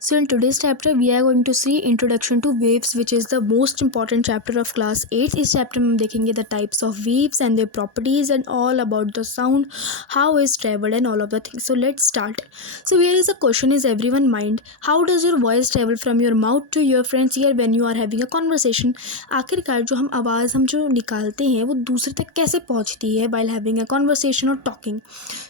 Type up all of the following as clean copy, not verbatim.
So in today's chapter we are going to see introduction to waves, which is the most important chapter of class 8. इस chapter में हम देखेंगे the types of waves and their properties and all about the sound, how is traveled and all of the things. So let's start. So here is a question is everyone mind, how does your voice travel from your mouth to your friends ear when you are having a conversation? आखिरकार जो हम आवाज़ हम जो निकालते हैं वो दूसरे तक कैसे पहुंचती है while having a conversation or talking.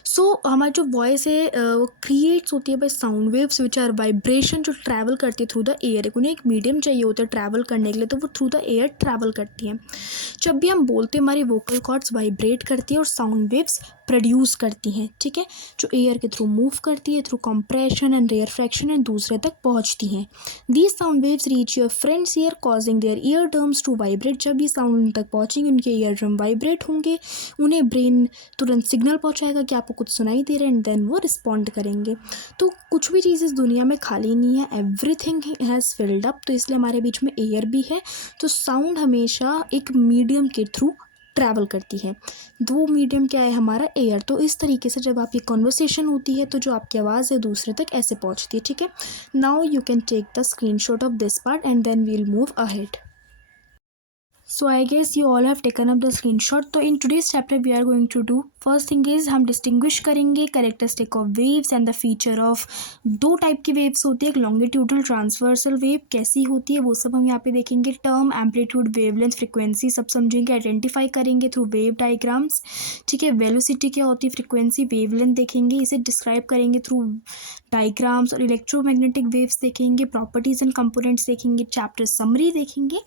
सो हमारी जो वॉइस है वो क्रिएट्स होती है by sound waves which are vibration जो ट्रैवल करती है थ्रू द एयर. उन्हें एक मीडियम चाहिए होता है ट्रैवल करने के लिए, तो वो थ्रू द एयर ट्रैवल करती हैं. जब भी हम बोलते हैं हमारी वोकल कॉर्ड्स वाइब्रेट करती है और साउंड वेव्स प्रोड्यूस करती हैं, ठीक है, जो एयर के थ्रू मूव करती है through compression and rarefaction and दूसरे तक पहुंचती हैं. These sound waves reach your friends ear causing their ear drums to vibrate. जब ये साउंड उन तक पहुंचेंगे उनके ईयर ड्रम वाइब्रेट होंगे, उन्हें ब्रेन तुरंत सिग्नल पहुंचाएगा कि आपको कुछ सुनाई दे रहा है एंड देन वो रिस्पॉन्ड करेंगे. तो कुछ भी चीज़ इस दुनिया में खाली नहीं है, एवरीथिंग हैज़ फिल्ड अप. तो इसलिए हमारे बीच में एयर भी है. तो साउंड हमेशा एक मीडियम के थ्रू ट्रैवल करती है. वो मीडियम क्या है हमारा एयर. तो इस तरीके से जब आपकी कॉन्वर्सेशन होती है तो जो आपकी आवाज़ है दूसरे तक ऐसे पहुंचती है, ठीक है. Now you can take the screenshot of this part and then we will move ahead. So I guess you all have taken up the screenshot. तो in today's chapter we are going to do first thing is हम distinguish करेंगे characteristic of waves and the feature of. दो type की waves होती है, एक longitudinal transversal wave कैसी होती है वो सब हम यहाँ पे देखेंगे. टर्म एम्पलीट्यूड वेवलेंथ फ्रिक्वेंसी सब समझेंगे, आइडेंटिफाई करेंगे थ्रू वेव डायग्राम्स, ठीक है. वेलोसिटी क्या होती है, फ्रिक्वेंसी, वेवलेंथ देखेंगे, इसे डिस्क्राइब करेंगे थ्रू डायग्राम्स. और इलेक्ट्रोमैग्नेटिक वेव्स देखेंगे, प्रॉपर्टीज़ एंड कंपोनेंट्स देखेंगे, चैप्टर समरी देखेंगे.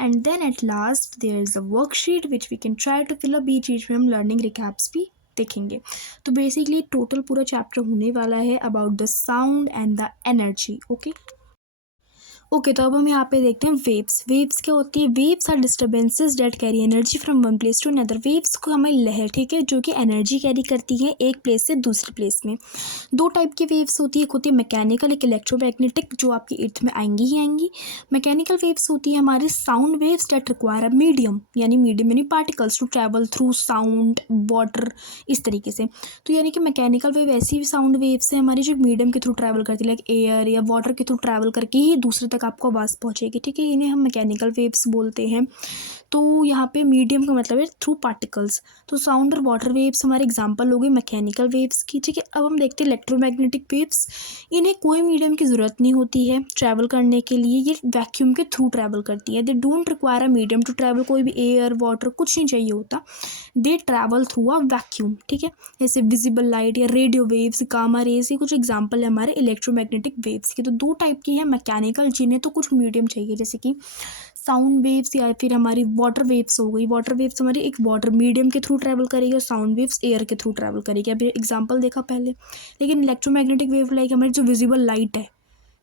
And then at last there is a worksheet which we can try to fill up. बीच में हम लर्निंग रिकैप्स भी देखेंगे. तो बेसिकली टोटल पूरा चैप्टर होने वाला है about the sound and the energy. Okay तो अब हम यहाँ पे देखते हैं वेव्स. वेव्स क्या होती है, waves are disturbances that carry energy from one place to another. Waves को हमें लहर, ठीक है, जो कि एनर्जी कैरी करती है एक प्लेस से दूसरे प्लेस में. दो टाइप की वेव्स होती है, एक होती है मैकेनिकल, एक इलेक्ट्रोमैग्नेटिक, जो आपकी अर्थ में आएंगी ही आएंगी. मैकेनिकल वेव्स होती है हमारे sound waves that require a medium यानी particles to travel through sound water, इस तरीके से. तो यानी कि मैकेनिकल वेव ऐसी साउंड वेव्स है हमारी जो मीडियम के थ्रू ट्रैवल करती है, लाइक एयर या वाटर के थ्रू ट्रैवल करके ही दूसरे तक आपको आवाज़ पहुंचेगी, ठीक है. इन्हें हम मैकेनिकल वेव्स बोलते हैं. तो यहाँ पे मीडियम का मतलब है थ्रू पार्टिकल्स. तो साउंड और वाटर वेव्स हमारे एग्जांपल हो गए मैकेनिकल वेव्स की, ठीक है. अब हम देखते हैं इलेक्ट्रोमैग्नेटिक वेव्स. इन्हें कोई मीडियम की ज़रूरत नहीं होती है ट्रैवल करने के लिए, ये वैक्यूम के थ्रू ट्रैवल करती है. They don't require a medium to travel. कोई भी एयर वाटर कुछ नहीं चाहिए होता, they travel through a vacuum, ठीक है. जैसे विजिबल लाइट या रेडियो वेव्स, गामा रेज, ये कुछ एग्जाम्पल है हमारे इलेक्ट्रोमैग्नेटिक वेव्स के. तो दो टाइप की है मैकेनिकल, जिन्हें तो कुछ मीडियम चाहिए, जैसे कि साउंड वेव्स या फिर हमारी वाटर वेव्स हो गई. वाटर वेव्स हमारी एक वाटर मीडियम के थ्रू ट्रैवल करेगी और साउंड वेव्स एयर के थ्रू ट्रैवल करेगी. अभी एग्जांपल देखा पहले. लेकिन इलेक्ट्रोमैग्नेटिक वेव लाइक हमारी जो विजिबल लाइट है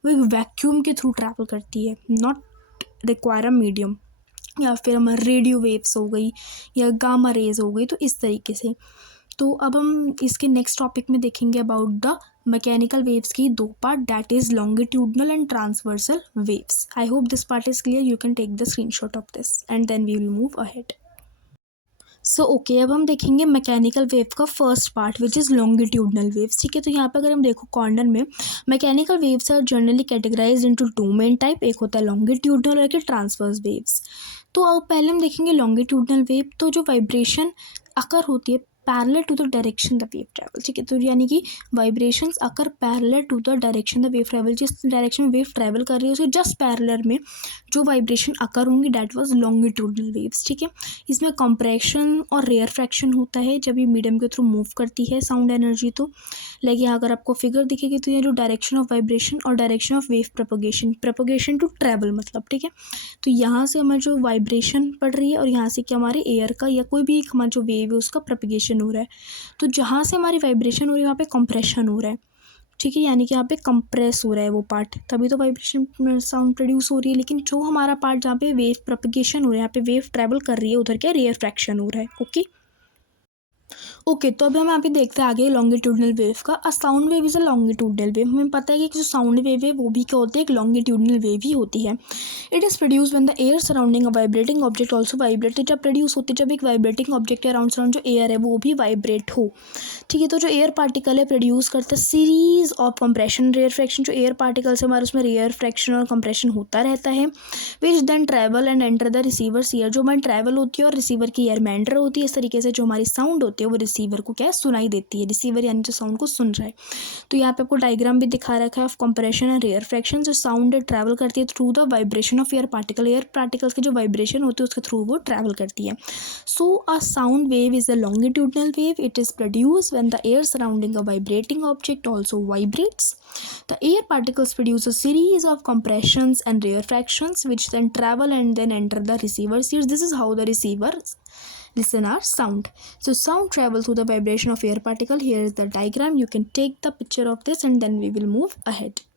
वो एक वैक्यूम के थ्रू ट्रैवल करती है, नॉट रिक्वायर अ मीडियम. या फिर हमारी रेडियो वेव्स हो गई या गामा रेज हो गई, तो इस तरीके से. तो अब हम इसके नेक्स्ट टॉपिक में देखेंगे अबाउट द मैकेनिकल वेव्स की दो part, that is longitudinal and transversal waves. I hope this part is clear. You can take the screenshot of this and then we will move ahead. So okay अब हम देखेंगे mechanical wave का first part which is longitudinal waves, ठीक है. तो यहाँ पे अगर हम देखो कॉर्नर में, mechanical waves are generally categorised into two main type. एक होता है लॉन्गिट्यूडनल और एक ट्रांसवर्स वेव्स. तो अब पहले हम देखेंगे लॉन्गिट्यूडनल वेव. तो जो वाइब्रेशन अकर होती है parallel to the direction the wave travel, ठीक है. तो यानी कि vibrations occur parallel to the direction the wave travel, जिस डायरेक्शन में वेव ट्रैवल कर रही है उसके जस्ट पैरेलल में जो वाइब्रेशन अकर होंगी डैट वाज लॉन्गिट्यूडनल वेव्स, ठीक है. इसमें कंप्रेशन और रेयरफ्रैक्शन होता है जब ये मीडियम के थ्रू मूव करती है साउंड एनर्जी. तो लाइक यहाँ अगर आपको फिगर दिखेगी तो ये जो डायरेक्शन ऑफ वाइब्रेशन और direction of wave propagation to travel मतलब, ठीक है. तो यहाँ से हमारी जो वाइब्रेशन पड़ रही है और यहाँ से क्या हमारे एयर का या कोई भी एक हमारा जो वेव है उसका प्रोपगेशन हो रहा है. तो जहाँ से हमारी वाइब्रेशन हो रही है वहाँ पे कंप्रेशन हो रहा है, ठीक है. यानी कि यहाँ पे कंप्रेस हो रहा है वो पार्ट, तभी तो वाइब्रेशन साउंड प्रोड्यूस हो रही है. लेकिन जो हमारा पार्ट जहाँ पे वेव प्रोपगेशन हो रहा है, यहाँ पे वेव ट्रैवल कर रही है, उधर क्या रेयर फ्रैक्शन हो रहा है. ओके ओके, तो अभी हम यहाँ पे देखते हैं आगे लॉन्गिट्यूडनल वेव का। अ sound wave is a longitudinal wave. हमें पता है कि जो साउंड वेव है वो भी क्या होती है, एक लॉन्गिट्यूडनल वेव ही होती है। It is produce when the air surrounding a vibrating object also vibrate. जब प्रोड्यूस होती है जब एक वाइब्रेटिंग ऑब्जेक्ट के अराउंड सराउंड जो एयर है वो भी वाइब्रेट हो। ठीक है, तो जो एयर पार्टिकल है प्रोड्यूस करता है series of compression rarefaction. जो एयर पार्टिकल्स हमारे उसमें रेयर फ्रैक्शन और कंप्रेशन होता रहता है, which then travel and enter the receiver's ear. जो हमारी ट्रैवल होती है और रिसीवर की ईयर में एंटर होती है। इस तरीके से जो हमारी साउंड होती है वो रिसीवर को क्या है, सुनाई देती है। रिसीवर यानी जो साउंड को सुन रहा है। तो यहाँ पे आपको डायग्राम भी दिखा रखा है of compression and rarefaction. जो साउंड है ट्रैवल करती है through the vibration of air particle. Air particles की जो वाइब्रेशन होती है उसके थ्रू वो ट्रैवल करती है। So a sound wave is a longitudinal wave. It is produced when the air surrounding a vibrating object also vibrates. The air particles produce a series of compressions and rarefactions which then travel and then enter the receiver's ears. This is how the receivers listen our sound. So sound travels through the vibration of air particle. Here is the diagram. You can take the picture of this and then we will move ahead.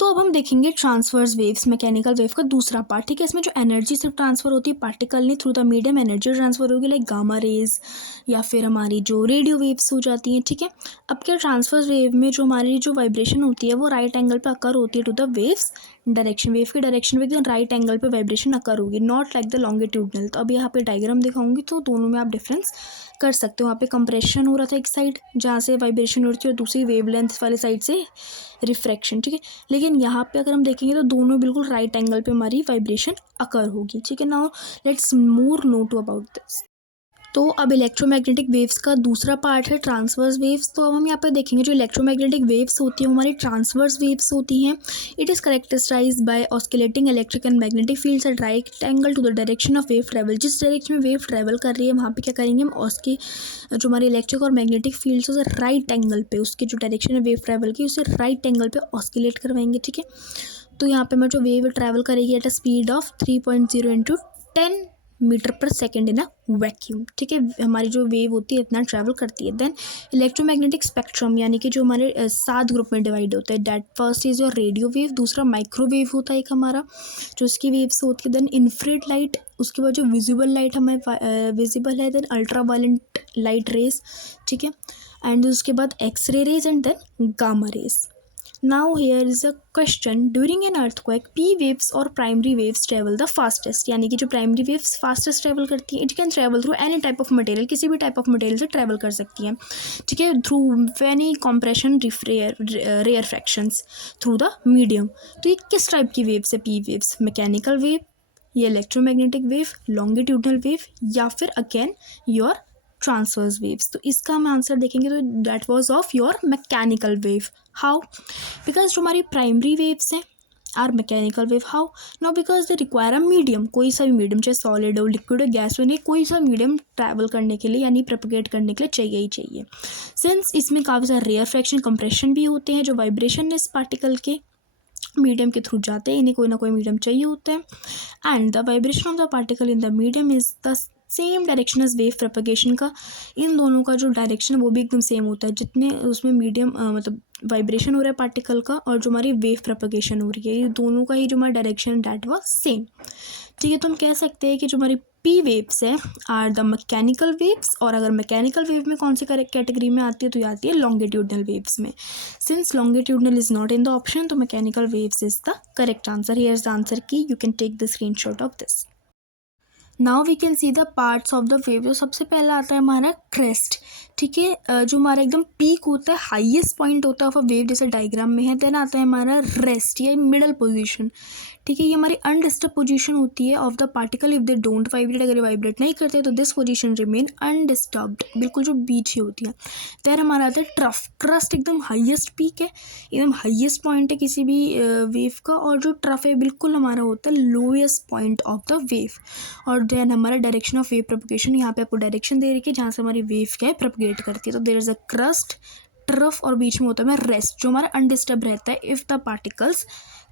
तो अब हम देखेंगे transverse waves, mechanical wave का दूसरा part. ठीक है, इसमें जो एनर्जी सिर्फ ट्रांसफ़र होती है पार्टिकल नहीं, through the medium energy transfer होगी, लाइक गामा रेज या फिर हमारी जो रेडियो वेव्स हो जाती हैं। ठीक है, अब क्या ट्रांसवर्स वेव में जो हमारी जो वाइब्रेशन होती है वो राइट एंगल पे अकर होती है to the wave's direction. Wave की डायरेक्शन में राइट एंगल पे वाइब्रेशन अकर होगी, नॉट लाइक द लॉन्गिट्यूडनल। तो अब यहाँ पे डायग्राम दिखाऊंगी तो दोनों में आप डिफरेंस कर सकते हो। वहाँ पे कंप्रेशन हो रहा था एक साइड जहाँ से वाइब्रेशन हो रही थी और दूसरी वेवलेंथ वाली साइड से रिफ्रैक्शन। ठीक है, लेकिन यहाँ पे अगर हम देखेंगे तो दोनों बिल्कुल राइट एंगल पे हमारी वाइब्रेशन अकर होगी। ठीक है, now let's more know to about this. तो अब इलेक्ट्रोमैग्नेटिक वेव्स का दूसरा पार्ट है ट्रांसवर्स वेव्स। तो अब हम यहाँ पर देखेंगे जो इलेक्ट्रोमैग्नेटिक वेव्स होती हैं हमारी ट्रांसवर्स वेव्स होती हैं। It is characterised by oscillating electric and magnetic fields at right angle to the direction of wave travel. जिस डायरेक्शन में वेव ट्रैवल कर रही है वहाँ पे क्या करेंगे हम, उसकी जो हमारी इलेक्ट्रिक और मैग्नेटिक फील्ड्स उसे राइट एंगल पे, उसकी जो डायरेक्शन है वेव ट्रैवल की उसे राइट एंगल पे ऑस्किलेट करवाएंगे। ठीक है, तो यहाँ पे मैं जो वेव ट्रैवल करेगी at a speed of 3.0 into 10 metre per second in a vacuum. ठीक है, हमारी जो वेव होती है इतना ट्रैवल करती है। देन इलेक्ट्रोमैग्नेटिक स्पेक्ट्रम यानी कि जो हमारे 7 ग्रुप में डिवाइड होते हैं। That first is your radio wave, दूसरा माइक्रोवेव होता है एक हमारा जो उसकी वेव्स होती है। देन इन्फ्रेड लाइट, उसके बाद जो विजिबल लाइट हमें विजिबल है। Then ultra violent light rays. ठीक है, एंड उसके बाद X ray rays and then gamma rays. Now here is a question. During an earthquake, P waves or primary waves travel the fastest. यानी कि जो primary waves fastest travel करती है, it can travel through any type of material, किसी भी type of material से travel कर सकती है। ठीक है, through any compression rare fractions through the medium। तो ये किस टाइप की waves है P waves? मैकेनिकल वेव, ये इलेक्ट्रोमैग्नेटिक वेव, लॉन्गिट्यूडनल वेव या फिर अगेन योर ट्रांसवर्स वेव्स। तो इसका हम आंसर देखेंगे तो that was of your mechanical wave. How? Because जो हमारी प्राइमरी वेव्स हैं are mechanical wave. How? No because they require a medium, कोई सा भी मीडियम, चाहे सॉलिड हो, लिक्विड हो, गैस हो, नहीं कोई सा मीडियम ट्रैवल करने के लिए यानी प्रोपगेट करने के लिए चाहिए ही चाहिए। सिंस इसमें काफ़ी सारे रेयर फ्रैक्शन कंप्रेशन भी होते हैं, जो वाइब्रेशन इस पार्टिकल के मीडियम के थ्रू जाते हैं, इन्हें कोई ना कोई मीडियम चाहिए होता है। And the vibration of the particle in the medium is the same direction as wave propagation का। इन दोनों का जो डायरेक्शन है वो भी एकदम सेम होता है, जितने उसमें मीडियम मतलब वाइब्रेशन हो रहा है पार्टिकल का और जो हमारी वेव प्रोपगेशन हो रही है, ये दोनों का ही जो हमारा डायरेक्शन डैट वाज सेम। ठीक है, तो हम कह सकते हैं कि जो हमारी पी वेव्स है आर द मैकेनिकल वेव्स। और अगर मैकेनिकल वेव में कौन सी कैटेगरी में आती है तो ये आती है लॉन्गिट्यूडनल वेव्स में। Since longitudinal is not in the option तो mechanical waves is the correct answer. Here is the answer key, you can take the screenshot of this. Now we can see the parts of the wave. जो सबसे पहला आता है हमारा crest. ठीक है, जो हमारा एकदम पीक होता है, हाईएस्ट पॉइंट होता है ऑफ अ वेव जैसे डायग्राम में है। देन आता है हमारा रेस्ट या मिडल पोजीशन। ठीक है, ये हमारी अनडिस्टर्ब पोजीशन होती है of the particle if they don't vibrate. अगर ये वाइब्रेट नहीं करते तो दिस पोजीशन रिमेन अनडिस्टर्ब्ड, बिल्कुल जो बीच ही होती है। देन हमारा आता है ट्रफ। ट्रस्ट एकदम हाईएस्ट पीक है, एकदम हाईएस्ट पॉइंट है किसी भी वेव का। और जो ट्रफ है बिल्कुल हमारा होता है lowest point of the wave. और देन हमारा डायरेक्शन ऑफ वेव प्रोपगेशन, यहाँ पे आपको डायरेक्शन दे रखी है जहाँ से हमारी वेव क्या है प्रोपगेट करती है। तो there is a crust, trough और बीच में होता है रेस्ट जो हमारा अनडिस्टर्ब रहता है if the particles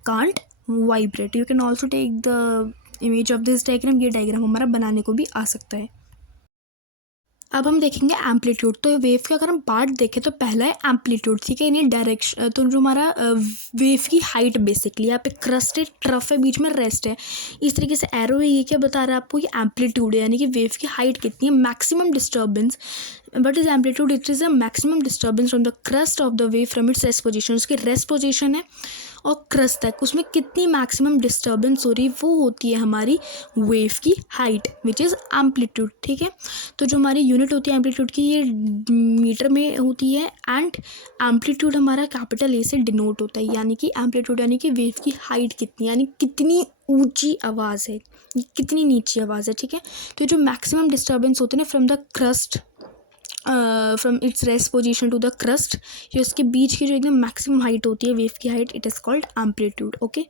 can't vibrate. You can also take the image of this diagram. ये डायग्राम हमारा बनाने को भी आ सकता है। अब हम देखेंगे एम्पलीट्यूड। तो वेव का अगर हम पार्ट देखें तो पहला है एम्पलीट्यूड, ठीक है, यानी डायरेक्शन। तो जो हमारा वेव की हाइट बेसिकली, यहाँ पे क्रस्ट है, ट्रफ है, बीच में रेस्ट है, इस तरीके से एरो है। ये क्या बता रहा है आपको, ये एम्पलीट्यूड है, यानी कि वेव की हाइट कितनी है, maximum disturbance. But is amplitude, it is a maximum disturbance from the crust of the wave from its rest position. उसकी रेस्ट पोजिशन है और क्रस्ट तक उसमें कितनी मैक्सिमम डिस्टर्बेंस हो रही है, वो होती है हमारी वेव की हाइट, विच इज़ एम्पलीट्यूड, ठीक है। तो जो हमारी यूनिट होती है एम्पलीट्यूड की, ये मीटर में होती है, एंड एम्पलीट्यूड हमारा कैपिटल ए से डिनोट होता है, यानी कि एम्पलीट्यूड यानी कि वेव की हाइट कितनी, यानी कितनी ऊंची आवाज़ है, कितनी नीची आवाज़ है, ठीक है। तो जो मैक्सिमम डिस्टर्बेंस होते हैं ना from the crust, from its rest position to the crust, ये उसके बीच की जो एकदम मैक्सिमम हाइट होती है वेव की height, it is called amplitude, okay.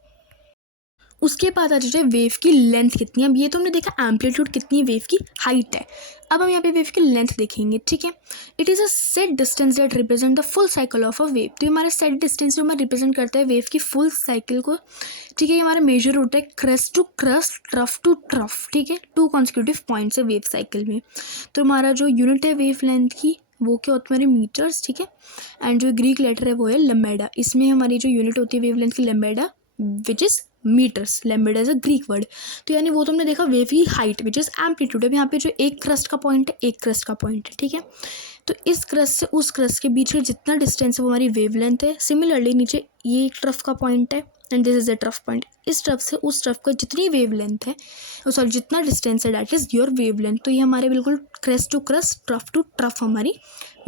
उसके बाद आ जाए वेव की लेंथ कितनी है। अब ये तो हमने देखा एम्पलीट्यूड कितनी वेव की हाइट है, अब हम यहाँ पे वेव की लेंथ देखेंगे, ठीक है। It is a set distance that represent the full cycle of a wave. तो ये हमारा सेट डिस्टेंस जो हमारा रिप्रेजेंट करता है वेव की फुल साइकिल को, ठीक है। ये हमारा मेजर होता है crust to crust, trough to trough, ठीक है। 2 कॉन्सिक्यूटिव पॉइंट्स है वेव साइकिल में। तो हमारा जो यूनिट है वेव लेंथ की, वो क्या होता है हमारे मीटर्स, ठीक है। एंड जो ग्रीक लेटर है वो है लैम्बडा। इसमें हमारी जो यूनिट होती है वेव लेंथ की lambda, which is metres. Lambda is a Greek word. तो यानी वो तो हमने देखा वेव की हाइट, विच इज़ एम्पलीट्यूड। अब यहाँ पे जो एक क्रस्ट का पॉइंट है, एक क्रस्ट का पॉइंट है, ठीक है। तो इस क्रस्ट से उस क्रस्ट के बीच का जितना डिस्टेंस है वो हमारी वेव लेंथ है। सिमिलरली नीचे ये एक ट्रफ का पॉइंट है, and this is the trough point. इस ट्रफ से उस ट्रफ का जितनी वेव लेंथ है, सॉरी जितना डिस्टेंस है, that is your wavelength. तो ये हमारे बिल्कुल crust to crust, trough to trough हमारी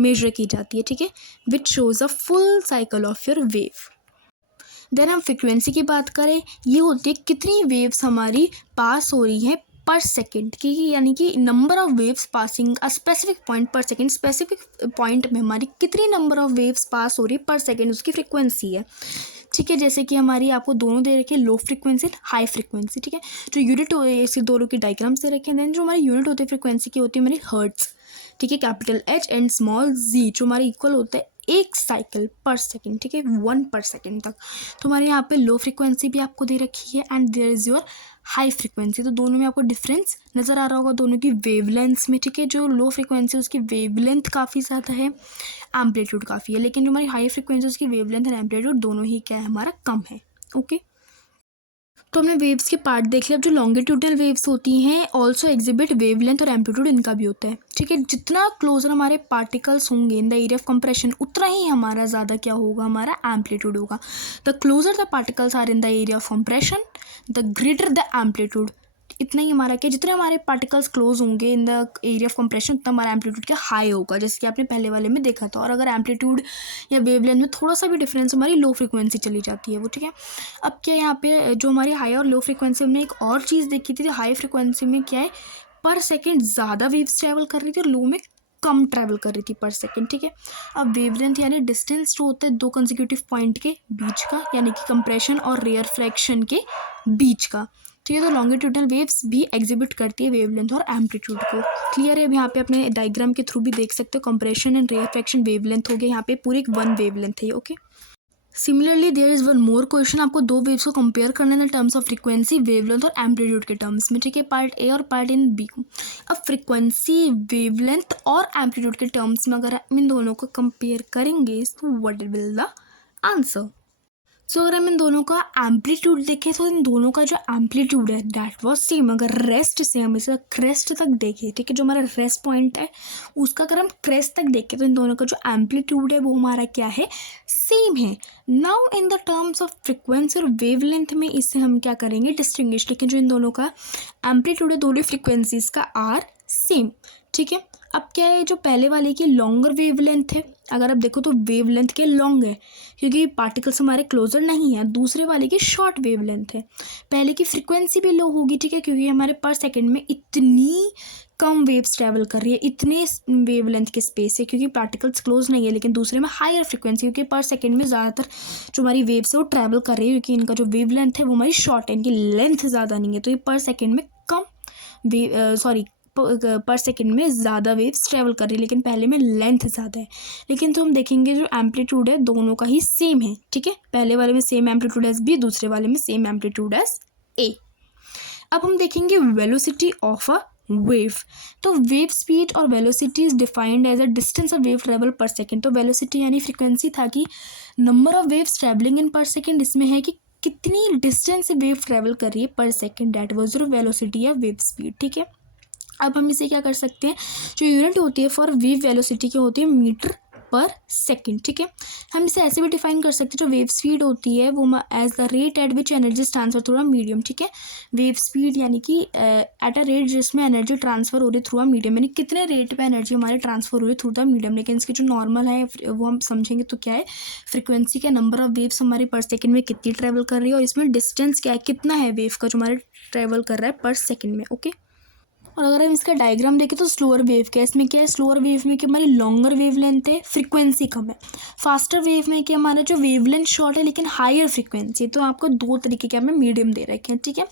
मेजर की जाती है, ठीक है, which shows a full cycle of your wave. Then हम फ्रिक्वेंसी की बात करें, ये होती है कितनी वेव्स हमारी पास हो रही हैं पर सेकेंड की, यानी कि number of waves passing a specific point पर सेकेंड। स्पेसिफिक पॉइंट में हमारी कितनी नंबर ऑफ वेव्स पास हो रही है पर सेकेंड, उसकी फ्रिक्वेंसी है, ठीक है। जैसे कि हमारी आपको दोनों दे रखे हैं, लो फ्रिक्वेंसी, हाई फ्रिक्वेंसी, ठीक है। जो यूनिट हो ऐसे दोनों की डायग्राम्स दे रखे हैं। देन जो हमारी यूनिट होती है फ्रिक्वेंसी की होती है हमारी हर्ट्स, ठीक है, कैपिटल एच एंड स्मॉल जी, जो हमारे इक्वल होता है एक साइकिल पर सेकेंड, ठीक है, 1 पर सेकेंड तक। तो हमारे यहाँ पे लो फ्रिक्वेंसी भी आपको दे रखी है, and there is your high frequency. तो दोनों में आपको डिफरेंस नज़र आ रहा होगा दोनों की वेवलेंथ्स में, ठीक है। जो लो फ्रिक्वेंसी उसकी वेवलेंथ काफ़ी ज़्यादा है, एम्पलीट्यूड काफ़ी है, लेकिन जो हमारी हाई फ्रिक्वेंसी उसकी वेवलेंथ और एम्पलीट्यूड दोनों ही क्या है हमारा, कम है, ओके। तो हमने वेव्स के पार्ट देख लिया। अब जो लॉन्गिट्यूडनल वेव्स होती हैं ऑल्सो एग्जिबिट वेवलेंथ और एम्पलीट्यूड इनका भी होता है, ठीक है। जितना क्लोजर हमारे पार्टिकल्स होंगे in the area of compression, उतना ही हमारा ज़्यादा क्या होगा, हमारा एम्पलीट्यूड होगा। The closer the particles are in the area of compression, the greater the amplitude. इतना ही हमारा क्या, जितने हमारे पार्टिकल्स क्लोज होंगे in the area of compression, उतना हमारा एम्पलीट्यूड क्या हाई होगा, जैसे कि आपने पहले वाले में देखा था। और अगर एम्पलीट्यूड या वेवलेंथ में थोड़ा सा भी डिफरेंस, हमारी लो फ्रिक्वेंसी चली जाती है वो, ठीक है। अब क्या यहाँ पे जो हमारी हाई और लो फ्रिक्वेंसी, हमने एक और चीज़ देखी थी। हाई फ्रिक्वेंसी में क्या है, पर सेकेंड ज़्यादा वेव्स ट्रैवल कर रही थी, और लो में कम ट्रैवल कर रही थी पर सेकेंड, ठीक है। अब वेवलेंथ यानी डिस्टेंस जो होता है 2 कंसेक्यूटिव पॉइंट के बीच का, यानी कि कंप्रेशन और रेयरफैक्शन के बीच का, ठीक है। तो लॉन्गिट्यूडनल वेव्स भी एग्जिबिट करती है वेवलेंथ और एम्पलीट्यूड को। क्लियर है। अब यहाँ पे अपने डायग्राम के थ्रू भी देख सकते हो, कंप्रेशन एंड रेयरफैक्शन वेवलेंथ हो गया, यहाँ पे पूरी 1 वेवलेंथ है, okay. Similarly there is one more question, आपको 2 वेव्स को कंपेयर करना है in terms of frequency, wavelength और एम्पलीट्यूड के टर्म्स में, ठीक है, पार्ट ए और पार्ट इन बी को। अब फ्रीक्वेंसी, वेवलेंथ और एम्पलीट्यूड के टर्म्स में अगर हम इन दोनों को कंपेयर करेंगे, तो व्हाट विल द आंसर। सो अगर हम इन दोनों का एम्पलीट्यूड देखें, तो इन दोनों का जो एम्पलीट्यूड है दैट वाज सेम। अगर रेस्ट से हम इसे क्रेस्ट तक देखें, ठीक है, जो हमारा रेस्ट पॉइंट है उसका अगर हम क्रेस्ट तक देखें, तो इन दोनों का जो एम्पलीट्यूड है वो हमारा क्या है, सेम है। Now in the terms of frequency और वेवलेंथ में इससे हम क्या करेंगे, डिस्टिंग्विश, लेकिन जो इन दोनों का एम्पलीट्यूड है दोनों फ्रिक्वेंसीज का आर सेम, ठीक है। अब क्या है, जो पहले वाले की लॉन्गर वेवलेंथ है, अगर आप देखो तो वेवलेंथ के लॉन्ग है क्योंकि पार्टिकल्स हमारे क्लोजर नहीं है। दूसरे वाले की शॉर्ट वेवलेंथ है। पहले की फ्रिक्वेंसी भी लो होगी, ठीक है, क्योंकि हमारे पर सेकंड में इतनी कम वेव्स ट्रैवल कर रही है, इतने वेवलेंथ के स्पेस है, क्योंकि पार्टिकल्स क्लोज नहीं है। लेकिन दूसरे में हायर फ्रिक्वेंसी, क्योंकि पर सेकंड में ज़्यादातर जो हमारी वेव्स है वो ट्रैवल कर रही है, क्योंकि इनका जो वेवलेंथ है वो हमारी शॉर्ट है, इनकी लेंथ ज़्यादा नहीं है, तो ये पर सेकेंड में कम पर सेकंड में ज़्यादा वेव्स ट्रैवल कर रही है, लेकिन पहले में लेंथ ज़्यादा है। लेकिन तो हम देखेंगे जो एम्पलीट्यूड है दोनों का ही सेम है, ठीक है। पहले वाले में सेम एम्पलीट्यूड एज बी, दूसरे वाले में सेम एम्पलीट्यूड एज ए। अब हम देखेंगे वेलोसिटी ऑफ अ वेव। तो वेव स्पीड और velocity is defined as a distance of wave travel per second. तो वेलोसिटी यानी फ्रिक्वेंसी था कि number of waves travelling in per second, इसमें है कि कितनी डिस्टेंस से वेव ट्रेवल कर रही है पर second, that was your velocity या वेव स्पीड। ठीक है, अब हम इसे क्या कर सकते हैं, जो यूनिट होती है फॉर वेव वेलोसिटी की होती है मीटर पर सेकेंड। ठीक है, हम इसे ऐसे भी डिफाइन कर सकते हैं, जो वेव स्पीड होती है वो as the rate at which energy transfer through a medium. ठीक है, वेव स्पीड यानी कि एट अ रेट जिसमें एनर्जी ट्रांसफर हो रही थ्रू अ मीडियम, यानी कितने रेट पे एनर्जी हमारे ट्रांसफर हो रही है थ्रू द मीडियम। लेकिन इसकी जो नॉर्मल है वो हम समझेंगे तो क्या है, फ्रिक्वेंसी का नंबर ऑफ वेव्स हमारे पर सेकेंड में कितनी ट्रेवल कर रही है, और इसमें डिस्टेंस क्या है, कितना है वेव का जो हमारे ट्रेवल कर रहा है पर सेकेंड में। ओके, और अगर हम इसका डायग्राम देखें तो स्लोअर वेव का, इसमें क्या है, स्लोअर वेव में कि हमारी लॉन्गर वेव लेंथ है, फ्रिक्वेंसी कम है। फास्टर वेव में कि हमारा जो वेव लेंथ शॉर्ट है लेकिन हायर फ्रिक्वेंसी। तो आपको दो तरीके के हमें मीडियम दे रखे हैं। ठीक है,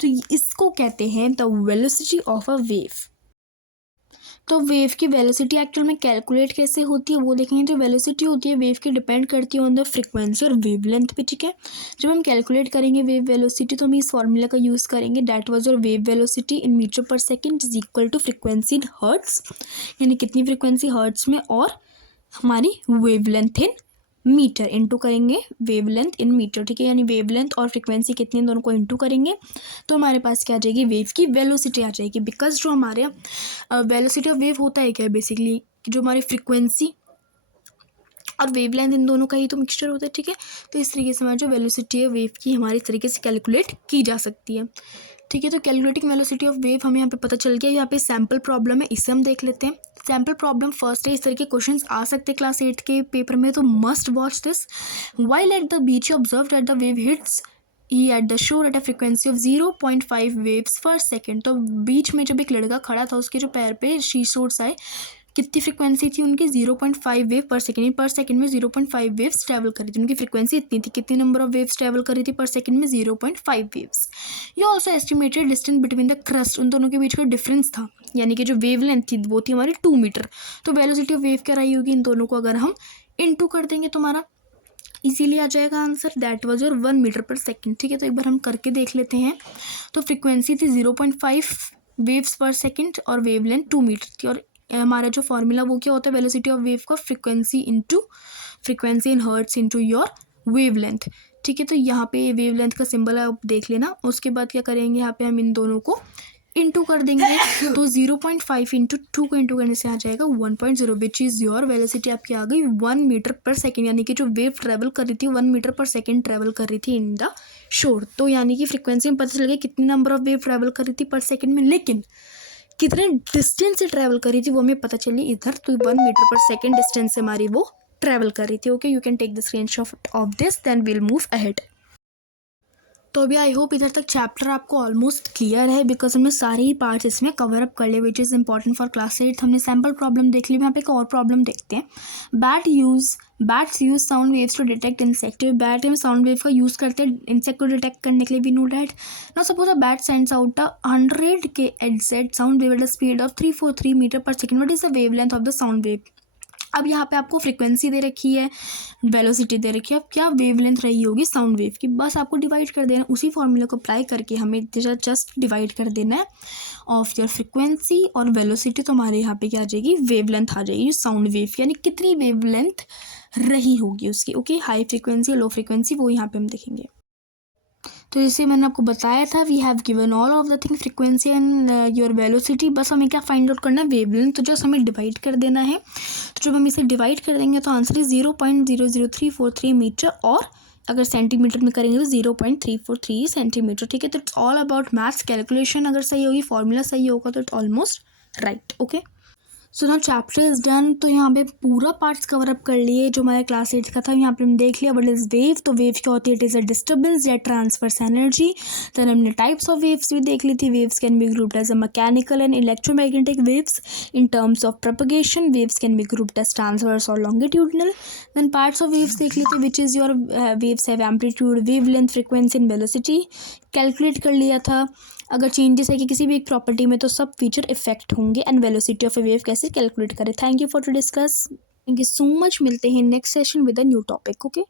तो इसको कहते हैं the velocity of a wave. तो वेव की वेलोसिटी एक्चुअल में कैलकुलेट कैसे होती है वो देखेंगे। जो वेलोसिटी होती है वेव की डिपेंड करती है ऑन द फ्रिक्वेंसी और वेवलेंथ पे। ठीक है, जब हम कैलकुलेट करेंगे वेव वेलोसिटी तो हम इस फॉर्मूला का यूज़ करेंगे, that was your wave velocity in metre per second is equal to frequency in hertz, यानी कितनी फ्रिक्वेंसी हर्ट्स में और हमारी वेवलेंथ इन मीटर, इंटू करेंगे वेवलेंथ इन मीटर। ठीक है, यानी वेवलेंथ और फ्रिक्वेंसी कितनी, दोनों को इंटू करेंगे तो हमारे पास क्या आ जाएगी, वेव की वेलोसिटी आ जाएगी। बिकॉज जो हमारे वेलोसिटी ऑफ वेव होता है क्या है बेसिकली, जो हमारी फ्रिक्वेंसी और वेवलेंथ इन दोनों का ही तो मिक्सचर होता है। ठीक है, तो इस तरीके से हमारी जो वेलोसिटी है वेव की हमारी इस तरीके से कैलकुलेट की जा सकती है। ठीक है, तो कैलकुलेटिंग वेलोसिटी ऑफ वेव हमें यहाँ पे पता चल गया। यहाँ पे सैम्पल प्रॉब्लम है, इससे हम देख लेते हैं। सैम्पल प्रॉब्लम फर्स्ट है, इस तरह के क्वेश्चंस आ सकते हैं क्लास 8 के पेपर में, तो must watch this. While at the beach observe that the wave hits he at the shore at a frequency of 0.5 waves पर सेकेंड। तो बीच में जब एक लड़का खड़ा था उसके जो पैर पे शी शोर्स आए, कितनी फ्रिक्वेंसी थी उनकी, 0.5 वेव पर सेकेंड। पर सेकेंड में 0.5 वेव्स ट्रैवल कर रही थी, उनकी फ्रिक्वेंसी इतनी थी। कितनी नंबर ऑफ वेव्स ट्रैवल कर रही थी पर सेकेंड में, 0.5 वेव्स। ये also estimated distance between the crust, उन दोनों के बीच का डिफरेंस था, यानी कि जो वेव लेंथ थी वो थी हमारी 2 मीटर। तो वेलोसिटी ऑफ वेव क्या रही होगी, इन दोनों को अगर हम इनटू कर देंगे तो हमारा इजीली आ जाएगा answer, that was your 1 metre per second. ठीक है, तो एक बार हम करके देख लेते हैं। तो फ्रिक्वेंसी थी 0.5 वेव्स पर सेकेंड और वेव लेंथ 2 मीटर थी। और हमारा जो फॉर्मूला वो क्या होता है, वेलोसिटी ऑफ वेव का frequency into frequency in hertz into your wavelength. ठीक है, तो यहाँ पे वेव लेंथ का सिंबल है, आप देख लेना। उसके बाद क्या करेंगे, यहाँ पे हम इन दोनों को इंटू कर देंगे। तो 0.5 इंटू 2 को इंटू करने से आ जाएगा 1.0, विच इज़ योर वेलोसिटी आपकी आ गई 1 मीटर पर सेकेंड, यानी कि जो वेव ट्रेवल कर रही थी 1 मीटर पर सेकेंड ट्रेवल कर रही थी इन द शोर। तो यानी कि फ्रिक्वेंसी में पता चल गया कितनी नंबर ऑफ वेव ट्रेवल कर रही थी पर सेकेंड में, लेकिन कितने डिस्टेंस से ट्रैवल कर रही थी वो हमें पता चली इधर। तो 1 मीटर पर सेकेंड डिस्टेंस से हमारी वो ट्रैवल कर रही थी। Okay, you can take the screenshot of this, then will move ahead. तो अभी आई होप इधर तक चैप्टर आपको ऑलमोस्ट क्लियर है, बिकॉज हमने सारे ही पार्ट्स इसमें कवर अप कर लिए, which is important for class 8। हमने सैम्पल प्रॉब्लम देख ली, यहाँ पे एक और प्रॉब्लम देखते हैं। Bats use sound waves to detect insect. Bat हम साउंड वेव का यूज़ करते हैं इंसेक्ट को डिटेक्ट करने के लिए, we know that. Now suppose a bat sends out a 100 kHz sound wave at the speed of 343 metre per second. What is the wavelength of the sound wave. अब यहाँ पे आपको फ्रिक्वेंसी दे रखी है, वेलोसिटी दे रखी है, अब क्या वेवलेंथ रही होगी साउंड वेव की, बस आपको डिवाइड कर देना। उसी फॉर्मूला को अप्लाई करके हमें जस्ट डिवाइड कर देना है ऑफ योर फ्रिक्वेंसी और वेलोसिटी। तो हमारे यहाँ पे क्या आ जाएगी, वेवलेंथ आ जाएगी साउंड वेव, यानी कितनी वेवलेंथ रही होगी उसकी। Okay, high frequency low frequency वो यहाँ पे हम देखेंगे। तो जैसे मैंने आपको बताया था, we have given all of the thing, frequency and your velocity. बस हमें क्या फाइंड आउट करना है, वेवलेंथ। तो जस्ट हमें डिवाइड कर देना है। तो जब हम इसे डिवाइड कर देंगे तो आंसर इज 0.00343 मीटर, और अगर सेंटीमीटर में करेंगे तो 0.343 सेंटीमीटर। ठीक है, तो it's all about maths. Calculation अगर सही होगी, फॉर्मूला सही होगा तो it almost right. Okay, so now chapter is done. तो यहाँ पे पूरा पार्ट्स कवर अप कर लिए जो हमारे क्लास 8 का था। यहाँ पे हम देख लिया व्हाट इज वेव। तो वेव क्या होती है, it is a disturbance that transfers energy. Then हमने टाइप्स ऑफ वेव्स भी देख ली थी। Waves can be grouped as a mechanical and electromagnetic waves. In terms of propagation waves can be grouped as transverse और longitudinal. Then parts of waves देख ली थी, which is your waves have amplitude, wavelength, frequency and velocity. Calculate कर लिया था। अगर changes है कि किसी भी एक प्रॉपर्टी में तो सब फीचर इफेक्ट होंगे। And velocity of a wave कैसे कैलकुलेट करें। Thank you for to discuss. Thank you so much. मिलते हैं next session with a new topic. Okay.